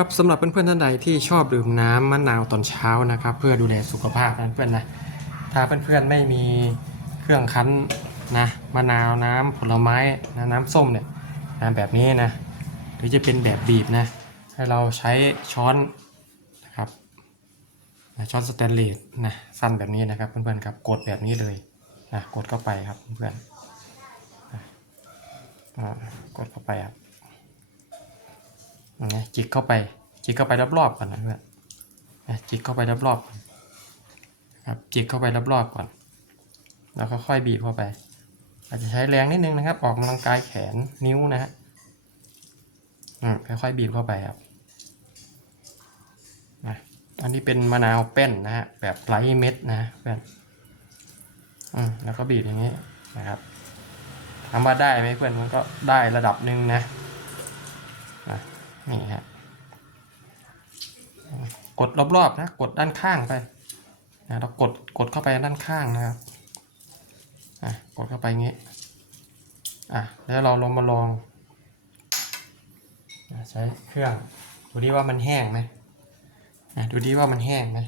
ครับสำหรับเพื่อนๆท่านใดที่ชอบดื่มน้ำมะนาวตอนเช้านะครับ เพื่อดูแลสุขภาพนะเพื่อนนะถ้าเพื่อนๆไม่มีเครื่องคั้นนะมะนาวน้ำผลไม้นะน้ำส้มเนี่ยนะแบบนี้นะหรือจะเป็นแบบบีบนะให้เราใช้ช้อนนะครับช้อนสแตนเลสนะสั้นแบบนี้นะครับเพื่อนๆครับกดแบบนี้เลยนะกดเข้าไปครับเพื่อนๆกดเข้าไปครับ นะจิกเข้าไป จิกเข้าไปรอบๆก่อนนะเพื่อนจิกเข้าไปรอบๆก่อนครับจิกเข้าไปรอบๆก่อน แล้วก็ค่อยบีบเข้าไป อาจจะใช้แรงนิดนึงนะครับ ออกกำลังกายแขนนิ้วนะฮะค่อยๆบีบเข้าไปครับนะอันนี้เป็นมะนาวแป้นนะฮะแบบไร้เม็ดนะเพื่อนอืมแล้วก็บีบอย่างนี้นะครับถามว่าได้ไหมเพื่อนมันก็ได้ระดับหนึ่งนะนี่ นี่ฮะกดรอบๆนะกดด้านข้างไปนะเรากดกดเข้าไปด้านข้างนะครับอะกดเข้าไปงี้อะแล้วเราลองมาลองใช้เครื่องดูดิว่ามันแห้งไหมอะดูดิว่ามันแห้งไหม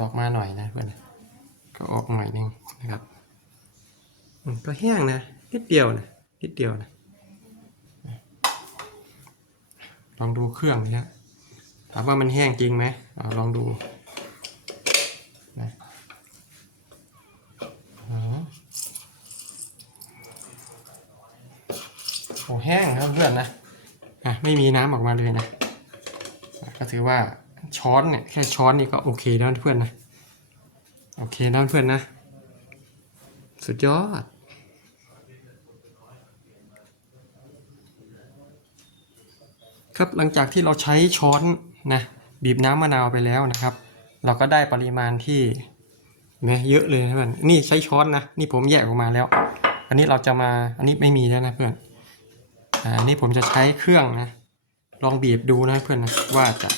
ออกมาหน่อยนะเพื่อนก็ออกหน่อยนึงนะครับอืมก็แห้งนะ นิดเดียวนะนิดเดียวนะลองดูเครื่องนี้ถามว่ามันแห้งจริงไหมอลองดูนะอ๋อโอ้แห้งครับเพื่อนนะอะไม่มีน้ำออกมาเลยนะ ก็ถือว่าช้อนเนี่ยแค่ช้อนนี่ก็โอเคแล้วเพื่อนนะ โอเคนะเพื่อนนะ สุดยอด ครับหลังจากที่เราใช้ช้อนนะบีบน้ำมะนาวไปแล้วนะครับ เราก็ได้ปริมาณที่เนะเยอะเลยนะเพื่อนนี่ใช้ช้อนนะนี่ผมแยกออกมาแล้ว อันนี้เราจะมาอันนี้ไม่มีแล้วนะเพื่อนอันนี้ผมจะใช้เครื่องนะลองบีบดูนะเพื่อนนะว่าจะ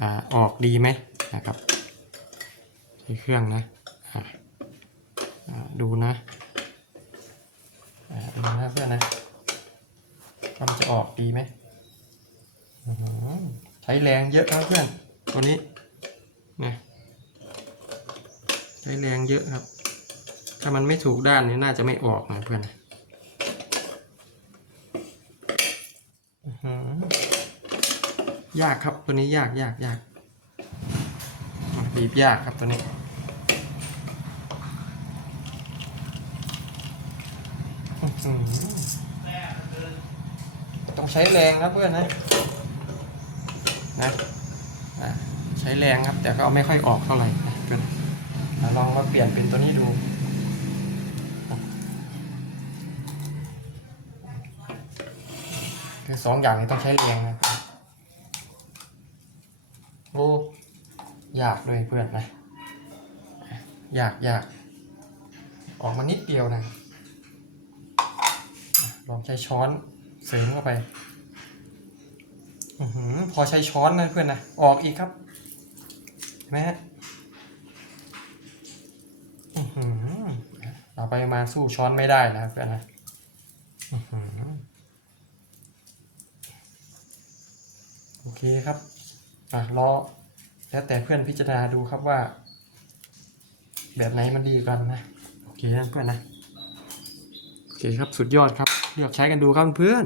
อาออกดีไหมนะครับใช้เครื่องนะดูนะดูนะเพื่อนนะมันจะออกดีไหม ใช้แรงเยอะนะเพื่อนตัวนี้นะใช้แรงเยอะครับ ถ้ามันไม่ถูกด้านนี้น่าจะไม่ออกนะเพื่อนอื้อหือยากครับตัวนี้ยากยากยากบีบยากครับตัวนี้ต้องใช้แรงครับเพื่อนนะ นะอะใช้แรงครับ แต่ก็ไม่ค่อยออกเท่าไหร่นะเพื่อนะลองมาเปลี่ยนเป็นตัวนี้ดูคือสองอย่างนี้ต้องใช้แรงนะโอ้ยากเลยเพื่อนนะยากยากออกมานิดเดียวนะลองใช้ช้อนเสริมเข้าไป พอใช้ช้อนนะเพื่อนนะ ออกอีกครับเห็นไหมฮะเราไปมาสู้ช้อนไม่ได้นะครับเพื่อนนะโอเคครับอะรอแล้วแต่เพื่อนพิจารณาดูครับว่า แบบไหนมันดีกันนะ โอเคนะเพื่อนนะ โอเคครับสุดยอดครับเลือกใช้กันดูครับเพื่อน